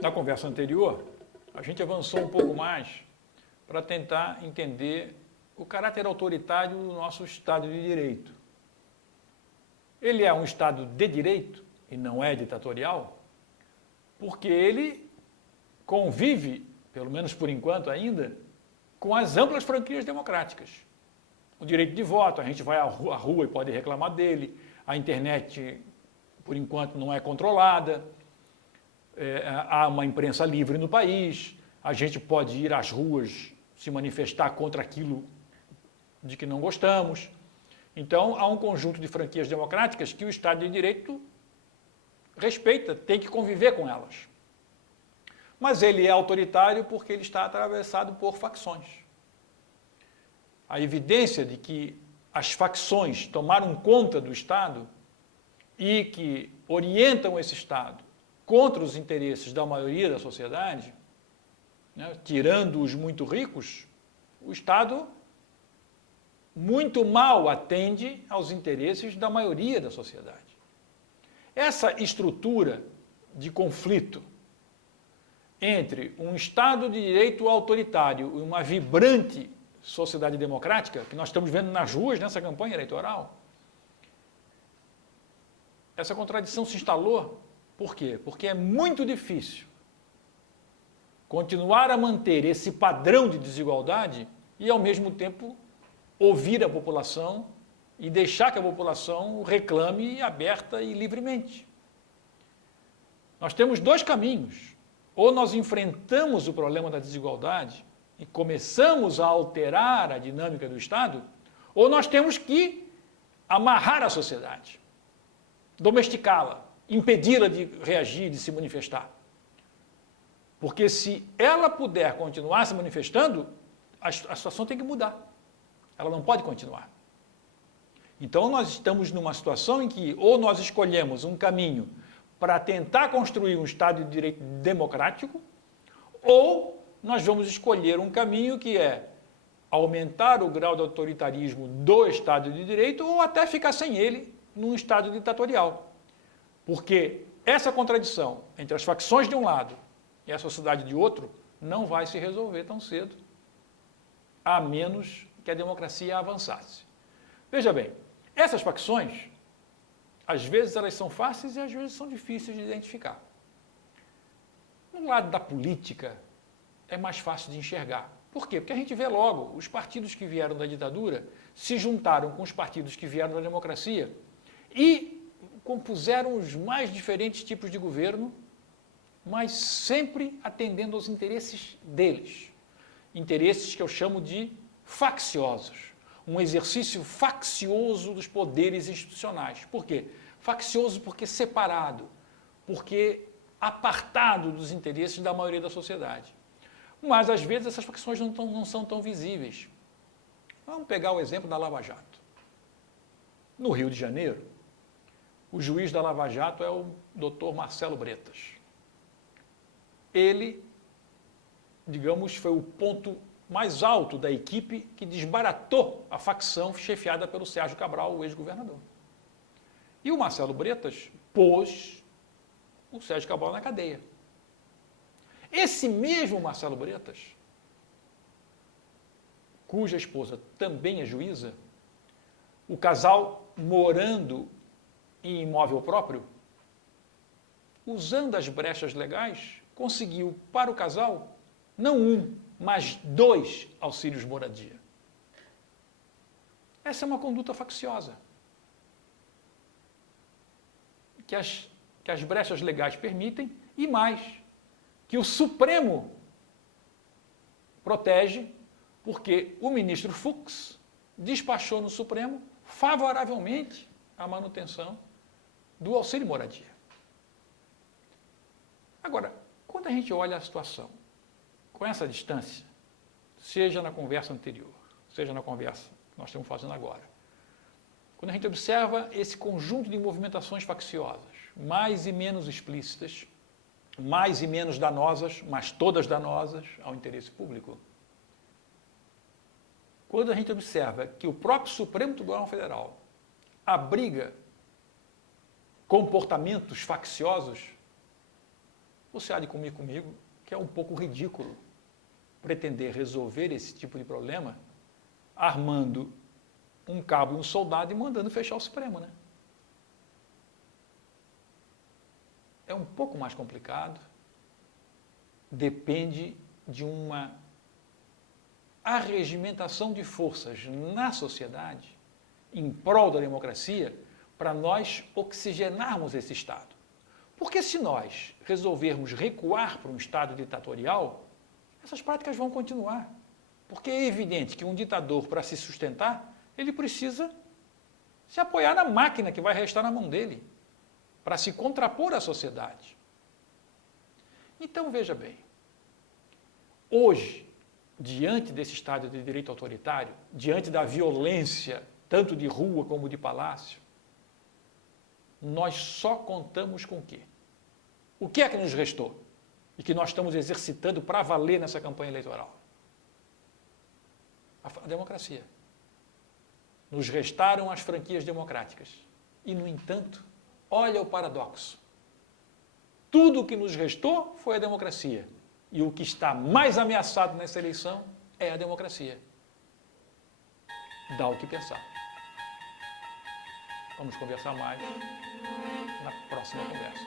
Na conversa anterior, a gente avançou um pouco mais para tentar entender o caráter autoritário do nosso Estado de Direito. Ele é um Estado de direito e não é ditatorial, porque ele convive, pelo menos por enquanto ainda, com as amplas franquias democráticas. O direito de voto, a gente vai à rua e pode reclamar dele, a internet, por enquanto, não é controlada, há uma imprensa livre no país, a gente pode ir às ruas se manifestar contra aquilo de que não gostamos. Então, há um conjunto de franquias democráticas que o Estado de Direito respeita, tem que conviver com elas. Mas ele é autoritário porque ele está atravessado por facções. A evidência de que as facções tomaram conta do Estado e que orientam esse Estado contra os interesses da maioria da sociedade, né, tirando os muito ricos, o Estado muito mal atende aos interesses da maioria da sociedade. Essa estrutura de conflito entre um Estado de direito autoritário e uma vibrante sociedade democrática, que nós estamos vendo nas ruas nessa campanha eleitoral, essa contradição se instalou. Por quê? Porque é muito difícil continuar a manter esse padrão de desigualdade e, ao mesmo tempo, ouvir a população e deixar que a população reclame aberta e livremente. Nós temos dois caminhos. Ou nós enfrentamos o problema da desigualdade e começamos a alterar a dinâmica do Estado, ou nós temos que amarrar a sociedade, domesticá-la, impedi-la de reagir, de se manifestar. Porque se ela puder continuar se manifestando, a situação tem que mudar. Ela não pode continuar. Então nós estamos numa situação em que ou nós escolhemos um caminho para tentar construir um Estado de Direito democrático, ou nós vamos escolher um caminho que é aumentar o grau de autoritarismo do Estado de Direito ou até ficar sem ele num Estado ditatorial. Porque essa contradição entre as facções de um lado e a sociedade de outro não vai se resolver tão cedo, a menos que a democracia avançasse. Veja bem, essas facções, às vezes elas são fáceis e às vezes são difíceis de identificar. No lado da política, é mais fácil de enxergar. Por quê? Porque a gente vê logo, os partidos que vieram da ditadura se juntaram com os partidos que vieram da democracia e compuseram os mais diferentes tipos de governo, mas sempre atendendo aos interesses deles. Interesses que eu chamo de facciosos. Um exercício faccioso dos poderes institucionais. Por quê? Faccioso porque separado, porque apartado dos interesses da maioria da sociedade. Mas, às vezes, essas facções não são tão visíveis. Vamos pegar o exemplo da Lava Jato. No Rio de Janeiro, o juiz da Lava Jato é o Dr. Marcelo Bretas. Ele, digamos, foi o ponto mais alto da equipe que desbaratou a facção chefiada pelo Sérgio Cabral, o ex-governador. E o Marcelo Bretas pôs o Sérgio Cabral na cadeia. Esse mesmo Marcelo Bretas, cuja esposa também é juíza, o casal morando em imóvel próprio, usando as brechas legais, conseguiu para o casal, não um, mas 2 auxílios moradia. Essa é uma conduta facciosa. Que as brechas legais permitem, e mais, que o Supremo protege, porque o ministro Fux despachou no Supremo favoravelmente a manutenção do auxílio moradia. Agora, quando a gente olha a situação com essa distância, seja na conversa anterior, seja na conversa que nós estamos fazendo agora, quando a gente observa esse conjunto de movimentações facciosas, mais e menos explícitas, mais e menos danosas, mas todas danosas ao interesse público, quando a gente observa que o próprio Supremo Tribunal Federal abriga comportamentos facciosos, você há de comigo que é um pouco ridículo pretender resolver esse tipo de problema armando um cabo e um soldado e mandando fechar o Supremo, né? É um pouco mais complicado, depende de uma arregimentação de forças na sociedade em prol da democracia para nós oxigenarmos esse Estado. Porque se nós resolvermos recuar para um Estado ditatorial, essas práticas vão continuar. Porque é evidente que um ditador, para se sustentar, ele precisa se apoiar na máquina que vai restar na mão dele, para se contrapor à sociedade. Então, veja bem, hoje, diante desse Estado de direito autoritário, diante da violência, tanto de rua como de palácio, nós só contamos com o quê? O que é que nos restou? E que nós estamos exercitando para valer nessa campanha eleitoral? A democracia. Nos restaram as franquias democráticas. E, no entanto, olha o paradoxo. Tudo o que nos restou foi a democracia. E o que está mais ameaçado nessa eleição é a democracia. Dá o que pensar. Vamos conversar mais na próxima conversa.